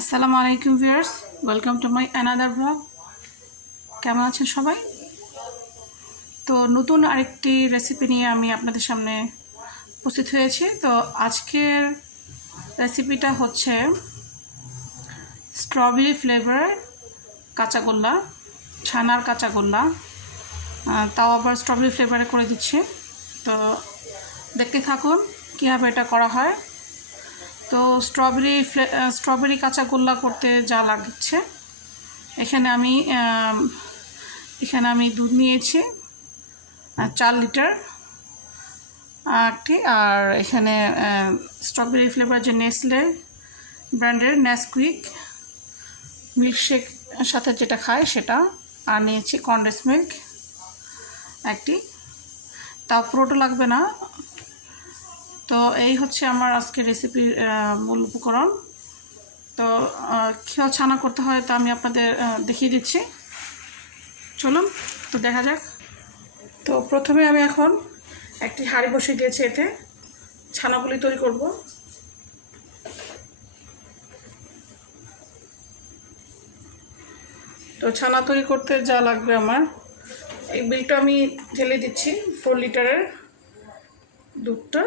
আসসালামু আলাইকুম viewers, welcome to my another blog. কেমন আছেন সবাই? তো নতুন আরেকটি রেসিপি নিয়ে আমি আপনাদের সামনে উপস্থিত হয়েছি। তো আজকের রেসিপিটা হচ্ছে স্ট্রবেরি ফ্লেভারের কাঁচাগোল্লা, ছানার কাঁচাগোল্লা, তাও আবার স্ট্রবেরি ফ্লেভারে করে দিচ্ছি। তো দেখতে থাকুন কীভাবে এটা করা হয়। তো স্ট্রবেরি কাঁচাগোল্লা করতে যা লাগছে, এখানে আমি দুধ নিয়েছি 4 লিটার একটি, আর এখানে স্ট্রবেরি ফ্লেভার যে নেসলে ব্র্যান্ডের নেসকুইক মিল্কশেক সাথে যেটা খায় সেটা, আর নিয়েছি কনডেন্স মিল্ক একটি, তাও পুরোটা লাগবে না। তো এই হচ্ছে আমার আজকের রেসিপির মূল উপকরণ। তো কীভাবে ছানা করতে হয় তা আমি আপনাদের দেখিয়ে দিচ্ছি, চলুন তো দেখা যাক। তো প্রথমে আমি এখন একটি হাঁড়ি বসিয়ে দিয়েছি, এতে ছানাগুলি তৈরি করব। তো ছানা তৈরি করতে যা লাগবে আমার, এই বিলটা আমি ঢেলে দিচ্ছি 4 লিটারের দুধটা।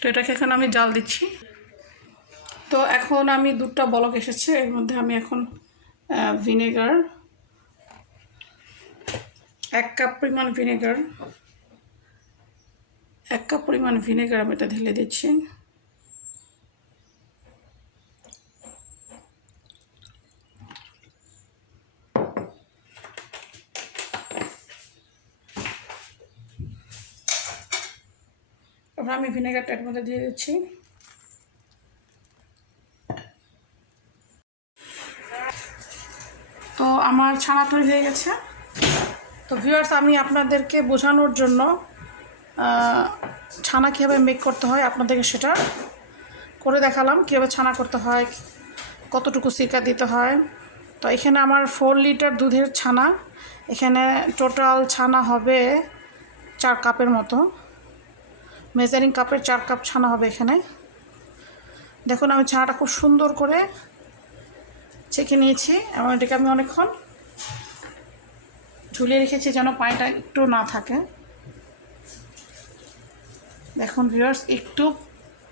তো এটাকে এখন আমি জাল দিচ্ছি। তো এখন আমি দুধটা বলক এসেছে, এর মধ্যে আমি এখন ভিনেগার 1 কাপ পরিমাণ ভিনেগার আমি এটা ঢেলে দিচ্ছি। তারপর আমি ভিনেগারটা এর মধ্যে দিয়ে দিচ্ছি। তো আমার ছানা তৈরি হয়ে গেছে। তো ভিউয়ার্স, আমি আপনাদেরকে বোঝানোর জন্য ছানা কীভাবে মেক করতে হয় আপনাদেরকে সেটা করে দেখালাম, কীভাবে ছানা করতে হয়, কতটুকু সিরকা দিতে হয়। তো এখানে আমার 4 লিটার দুধের ছানা, এখানে টোটাল ছানা হবে 4 কাপের মতো, মেজারিং কাপের 4 কাপ ছানা হবে এখানে। দেখুন আমি ছানাটা খুব সুন্দর করে ছেঁকে নিয়েছি এবং এটাকে আমি অনেকক্ষণ ঝুলিয়ে রেখেছি যেন পানিটা একটু না থাকে। দেখুন ভিউয়ার্স, একটু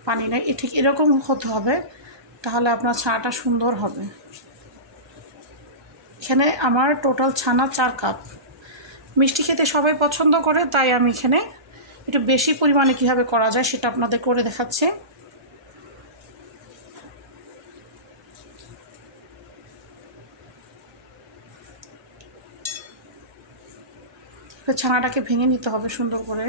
পানি নেই, ঠিক এরকম হতে হবে, তাহলে আপনার ছানাটা সুন্দর হবে। এখানে আমার টোটাল ছানা 4 কাপ। মিষ্টি খেতে সবাই পছন্দ করে, তাই আমি এখানে একটু বেশি পরিমাণে কীভাবে করা যায় সেটা আপনাদের করে দেখাচ্ছি। ছানাটাকে ভেঙে নিতে হবে সুন্দর করে।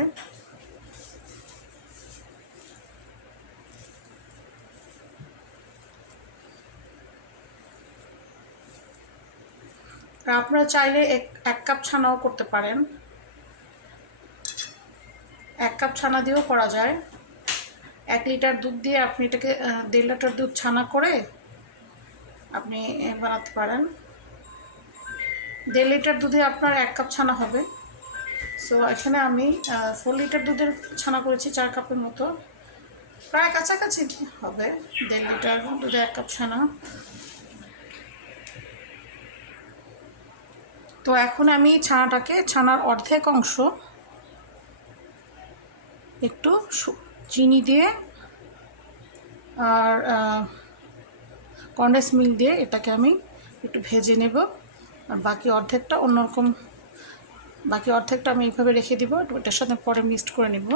আপনারা চাইলে 1 কাপ ছানাও করতে পারেন, 1 কাপ ছানা দিয়েও করা যায়। 1 লিটার দুধ দিয়ে আপনি এটাকে 1.5 লিটার দুধ ছানা করে আপনি বানাতে পারেন। 1.5 লিটার দুধে আপনার 1 কাপ ছানা হবে। সো এখানে আমি 4 লিটার দুধের ছানা করেছি, 4 কাপের মতো, প্রায় কাছাকাছি হবে 1.5 লিটার দুধে 1 কাপ ছানা। তো এখন আমি ছানার অর্ধেক অংশ একটু চিনি দিয়ে আর কনডেন্স মিল্ক দিয়ে এটাকে আমি একটু ভেজে নেব, আর বাকি অর্ধেকটা আমি এইভাবে রেখে দিব, এটার সাথে পরে মিক্সড করে নেব।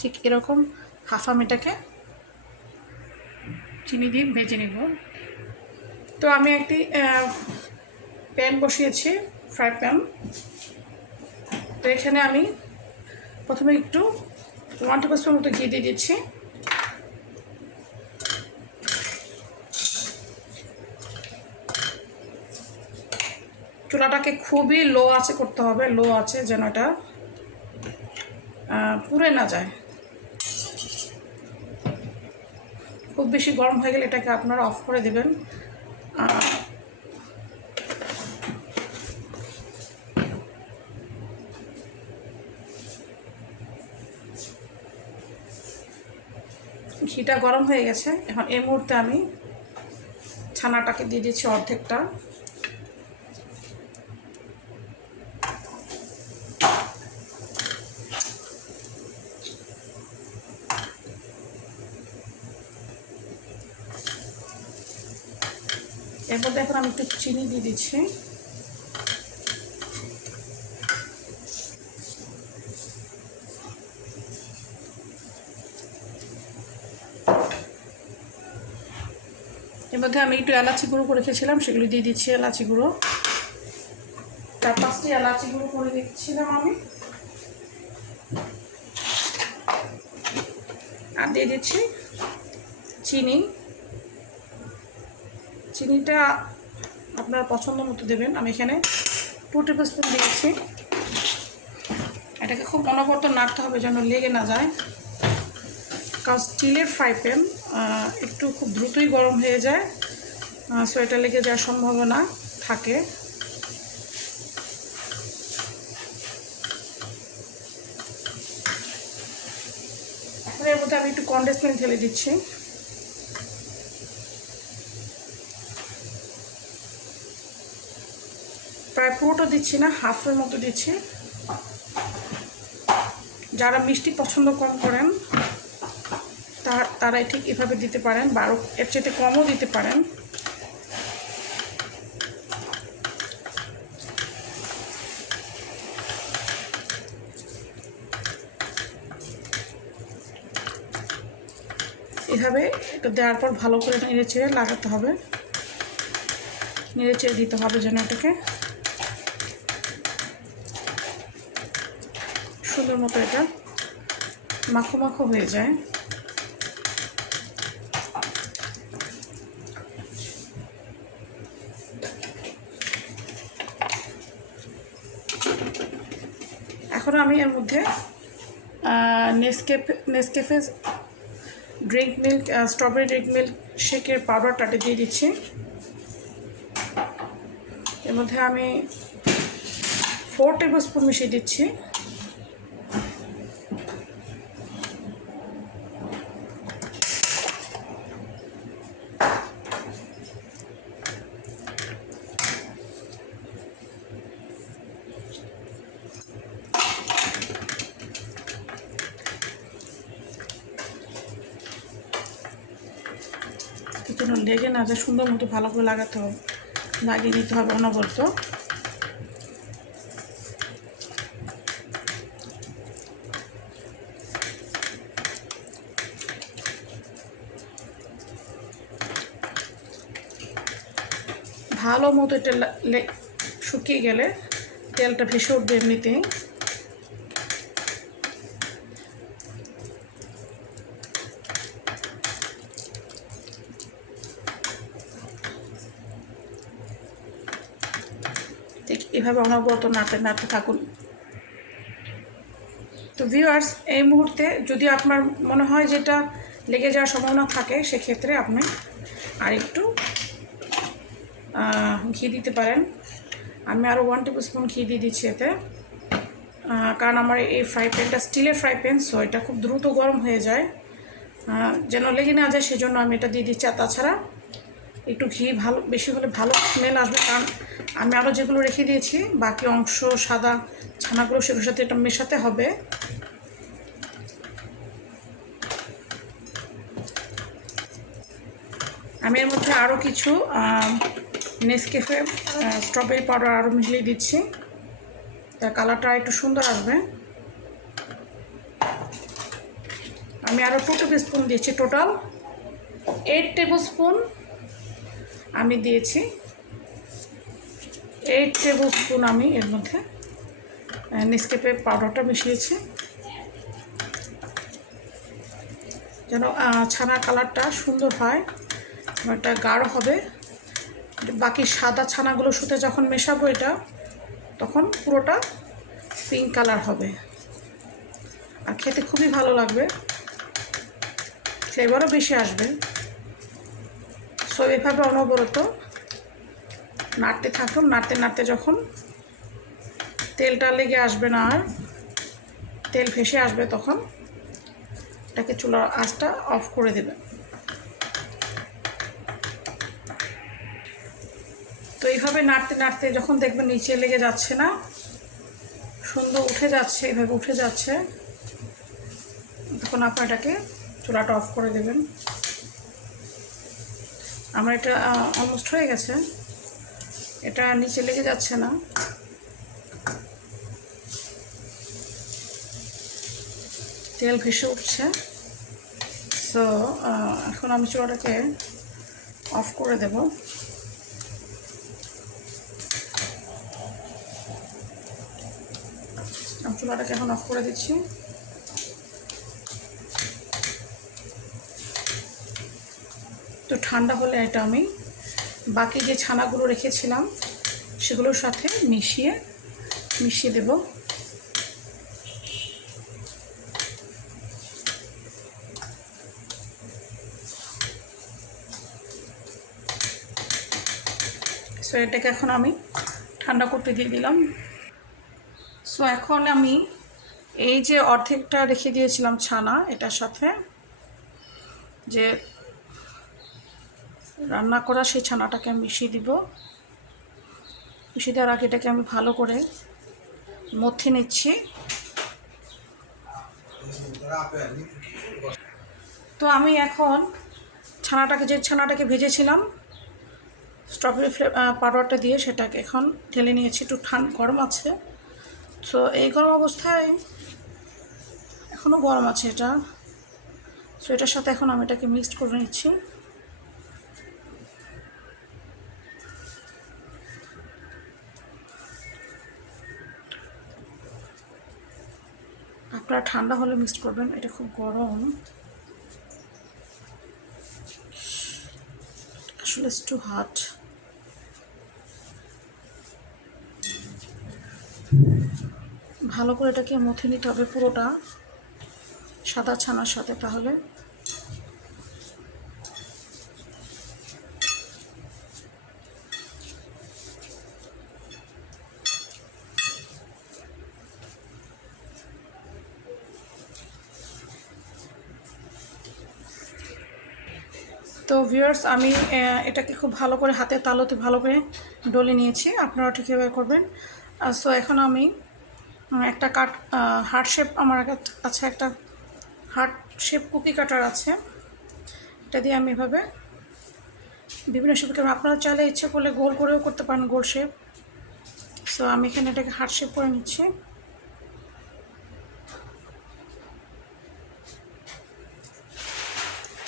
ঠিক এরকম আমি এটাকে চিনি দিয়ে ভেজে নেব। তো আমি একটি প্যান বসিয়েছি, ফ্রাই প্যান। তো এখানে আমি প্রথমে একটু 1 টেবিলস্পুন মতো ঘি দিয়ে দিচ্ছি। চুলাটাকে খুবই লো আঁচে করতে হবে, লো আছে যেন এটা পুড়ে না যায়। খুব বেশি গরম হয়ে গেলে এটাকে আপনারা অফ করে দেবেন। ঘিটা গরম হয়ে গেছে। এখন এই মুহূর্তে আমি ছানাটাকে দিয়ে দিচ্ছি অর্ধেকটা। এর মধ্যে এখন আমি একটু চিনি দিয়ে দিচ্ছি। এর মধ্যে আমি একটু এলাচি গুঁড়ো করে রেখেছিলাম, সেগুলো দিয়ে দিচ্ছি। এলাচি গুঁড়ো 4-5টি এলাচি গুঁড়ো করে দিচ্ছিলাম আমি। আর দিয়ে দিচ্ছি চিনি। চিনিটা আপনার পছন্দ মতো দেবেন। আমি এখানে 2 টেবিল স্পুন দিয়েছি। এটাকে খুব অনবরত নাড়তে হবে যেন লেগে না যায়, কারণ স্টিলের ফ্রাই প্যান একটু খুব দ্রুতই গরম হয়ে যায়, সো এটা লেগে যাওয়ার সম্ভাবনা থাকে। এখন এর মধ্যে আমি একটু কনডেন্স মিল্ক ঢেলে দিচ্ছি। প্রায় পুরোটা দিচ্ছি না, হাফের মতো দিচ্ছি। যারা মিষ্টি পছন্দ কম করেন তারা ঠিক এভাবে দিতে পারেন, বা আরও এর চেয়ে কমও দিতে পারেন। এভাবে এটা দেওয়ার পর ভালো করে নেড়ে চেড়ে লাগাতে হবে, নেড়ে চেড়ে দিতে হবে যেন এটাকে সুন্দর মতো এটা মাখো মাখো হয়ে যায়। এখন আমি এর মধ্যে Nescafe drink milk strawberry drink milk শেকের পাউডারটাতে দিয়ে দিচ্ছি। এর মধ্যে আমি 4 টেবিল স্পুন মিশিয়ে দিচ্ছি। যেন লেগে না যায়, সুন্দর মতো ভালো করে লাগাতে হবে, লাগিয়ে দিতে হবে অনবরত। ভালো মতো এটা শুকিয়ে গেলে তেলটা ভেসে উঠবে এমনিতেই। ঠিক এভাবে অনবরত নাড়তে থাকুন। তো ভিউয়ার্স, এই মুহূর্তে যদি আপনার মনে হয় যেটা লেগে যাওয়ার সম্ভাবনা থাকে, সেক্ষেত্রে আপনি আর একটু ঘি দিতে পারেন। আমি আরও 1 টেবিল স্পুন ঘি দিয়ে দিচ্ছি এতে, কারণ আমার এই ফ্রাই প্যানটা স্টিলের ফ্রাই প্যান, সো এটা খুব দ্রুত গরম হয়ে যায়, যেন লেগে না যায় সেজন্য আমি এটা দিয়ে দিচ্ছি। আর তাছাড়া একটু ঘি ভালো বেশি হলে ভালো স্মেল আসবে, কারণ আমি আরও যেগুলো রেখে দিয়েছি বাকি অংশ সাদা ছানাগুলো সেগুলোর সাথে এটা মেশাতে হবে। আমি এর মধ্যে আরও কিছু নেসকেফে স্ট্রবেরি পাউডার আরও মিলিয়ে দিচ্ছি, তার কালারটা একটু সুন্দর আসবে। আমি আরও 2 টেবিল স্পুন দিয়েছি, টোটাল 8 টেবিল স্পুন আমি দিয়েছি। 8 টেবিল স্পুন আমি এর মধ্যে নেসকেফে পাউডারটা মিশিয়েছি, যেন ছানার কালারটা সুন্দর হয়, এটা গাঢ় হবে। বাকি সাদা ছানাগুলোর সাথে যখন মেশাবো এটা, তখন পুরোটা পিঙ্ক কালার হবে আর খেতে খুবই ভালো লাগবে, ফ্লেভারও বেশি আসবে। সো এভাবে অনবরত নাড়তে থাকুন, নাড়তে নাড়তে যখন তেলটা লেগে আসবে না আর তেল ভেসে আসবে, তখন এটাকে চুলার আঁচটা অফ করে দেবেন। তো এইভাবে নাড়তে নাড়তে যখন দেখবেন নিচে লেগে যাচ্ছে না, সুন্দর উঠে যাচ্ছে, এইভাবে উঠে যাচ্ছে, তখন আপনার এটাকে চুলাটা অফ করে দেবেন। আমার এটা অলমোস্ট হয়ে গেছে, এটা নিচে লেগে যাচ্ছে না। তেল ভেসে উঠছে। সো এখন আমি চুলাটাকে অফ করে দেব। আমি চুলাটাকে এখন অফ করে দিচ্ছি। তো ঠান্ডা হলে এটা আমি বাকি যে ছানাগুলো রেখেছিলাম সেগুলোর সাথে মিশিয়ে দেব। সো এটাকে এখন আমি ঠান্ডা করতে দিয়ে দিলাম। সো এখন আমি এই যে অর্ধেকটা রেখে দিয়েছিলাম ছানা, এটার সাথে যে রান্না করা সেই ছানাটাকে আমি মিশিয়ে দিব। মিশিয়ে দেওয়ার আগে এটাকে আমি ভালো করে মথে নিচ্ছি। তো আমি এখন যে ছানাটাকে ভেজেছিলাম স্ট্রবেরি পাউডারটা দিয়ে, সেটাকে এখন ঢেলে নিয়েছি। একটু গরম আছে, সো এই গরম অবস্থায় এখনও গরম আছে এটা। সো এটার সাথে এখন আমি এটাকে মিক্সড করে নিচ্ছি। আপনারা ঠান্ডা হলে মিক্সড করবেন, এটা খুব গরম, আসলে ইটস টু হট। ভালো করে এটাকে মথে নিতে হবে পুরোটা সাদা ছানার সাথে, তাহলে তো ভিউয়ার্স আমি এটাকে খুব ভালো করে হাতের তালুতে ভালো করে ডলে নিয়েছি, আপনারা ঠিক এভাবে করবেন। সো এখন আমি একটা হার্ট শেপ আমার কাছে একটা হার্ট শেপ কুকি কাটার আছে, এটা দিয়ে আমি এভাবে বিভিন্ন শেপ করব। আপনারা চাইলে ইচ্ছে করলে গোল করেও করতে পারেন, গোল শেপ। সো আমি এখানে এটাকে হার্ট শেপ করে নিচ্ছি।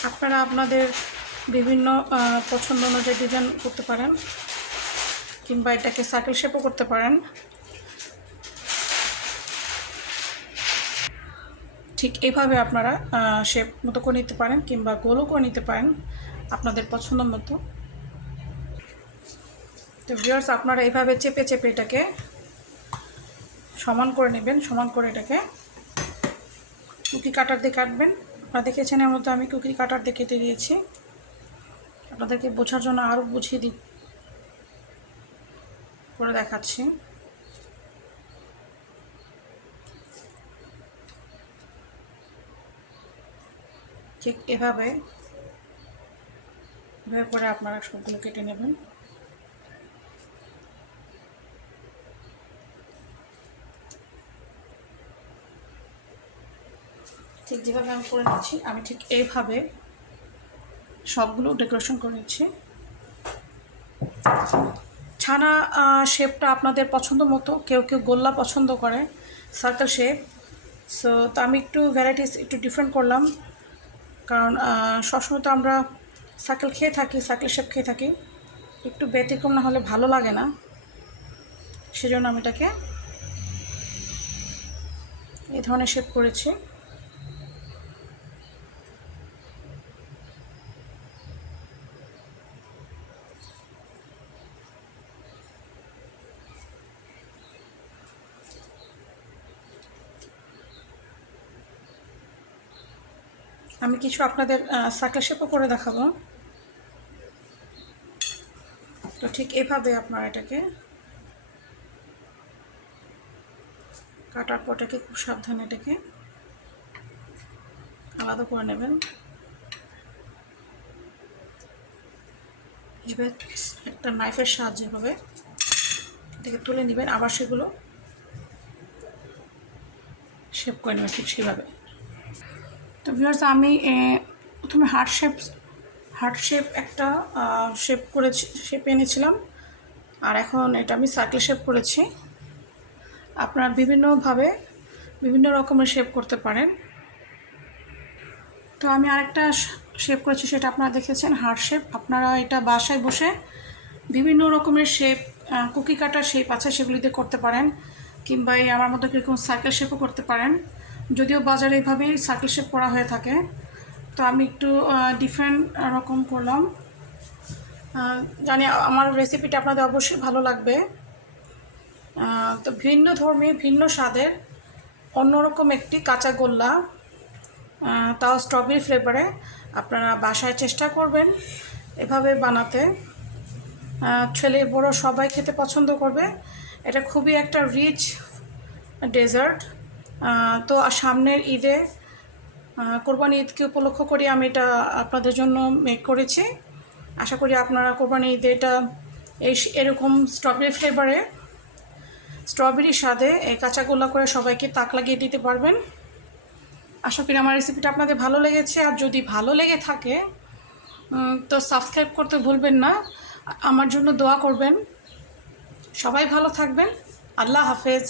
আপনারা আপনাদের বিভিন্ন পছন্দ অনুযায়ী ডিজাইন করতে পারেন, কিংবা এটাকে সার্কেল শেপও করতে পারেন। ঠিক এইভাবে আপনারা শেপ মতো করে নিতে পারেন, কিংবা গোলও করে নিতে পারেন আপনাদের পছন্দ মতো। তো ভিউয়ার্স আপনারা এইভাবে চেপে চেপে এটাকে সমান করে নেবেন, সমান করে এটাকে কুকি কাটার দিয়ে কাটবেন। আপনারা দেখেছেন এর মতো আমি কুকি কাটার দিয়ে কেটে দিয়েছি। আপনাদেরকে বোঝার জন্য আরও বুঝিয়ে করে দেখাচ্ছি। ঠিক এভাবে করে আপনারা সবগুলো কেটে নেবেন। ঠিক যেভাবে আমি করে নিচ্ছি, আমি ঠিক এইভাবে সবগুলো ডেকোরেশন করে নিচ্ছি। ছানা শেপটা আপনাদের পছন্দ মতো, কেউ কেউ গোল্লা পছন্দ করে, সার্কেল শেপ। সো তো আমি একটু ভ্যারাইটিস একটু ডিফারেন্ট করলাম, কারণ সবসময় তো আমরা সার্কেল শেপ খেয়ে থাকি, একটু ব্যতিক্রম না হলে ভালো লাগে না। সেজন্য আমি এটাকে এই ধরনের শেপ করেছি। আমি কিছু আপনাদের সার্কেল শেপও করে দেখাবো। তো ঠিক এভাবে আপনারা এটাকে কাটার পর এটাকে খুব সাবধানে এটাকে আলাদা করে নেবেন। এবার একটা নাইফের সাহায্যে এভাবে এটাকে তুলে নেবেন, আবার সেগুলো শেপ করে নেবেন ঠিক সেভাবে। তো ভিউয়ার্স, আমি প্রথমে হার্ট শেপ একটা শেপ এনেছিলাম, আর এখন এটা আমি সার্কেল শেপ করেছি। আপনারা বিভিন্নভাবে বিভিন্ন রকমের শেপ করতে পারেন। তো আমি আরেকটা শেপ করেছি, সেটা আপনারা দেখেছেন, হার্ট শেপ। আপনারা এটা বাসায় বসে বিভিন্ন রকমের শেপ, কুকি কাটার শেপ আছে, সেগুলি দিয়ে করতে পারেন, কিংবা এই আমার মতো কীরকম সার্কেল শেপও করতে পারেন। যদিও বাজারে এইভাবেই সার্কেল শেপ করা হয়ে থাকে, তো আমি একটু ডিফারেন্ট রকম করলাম। জানি আমার রেসিপিটা আপনাদের অবশ্যই ভালো লাগবে। তো ভিন্ন ধর্মী, ভিন্ন স্বাদের অন্যরকম একটি কাঁচাগোল্লা, তাও স্ট্রবেরি ফ্লেভারে, আপনারা বাসায় চেষ্টা করবেন এভাবে বানাতে। ছেলে বড় সবাই খেতে পছন্দ করবে। এটা খুবই একটা রিচ ডেজার্ট। তো সামনের ঈদে, কোরবানি ঈদকে উপলক্ষ করে আমি এটা আপনাদের জন্য মেক করেছি। আশা করি আপনারা কোরবানি ঈদে এটা এরকম স্ট্রবেরি ফ্লেভারে, স্ট্রবেরি স্বাদে এই কাঁচাগোল্লা করে সবাইকে তাক লাগিয়ে দিতে পারবেন। আশা করি আমার রেসিপিটা আপনাদের ভালো লেগেছে। আর যদি ভালো লেগে থাকে তো সাবস্ক্রাইব করতে ভুলবেন না, আমার জন্য দোয়া করবেন। সবাই ভালো থাকবেন। আল্লাহ হাফেজ।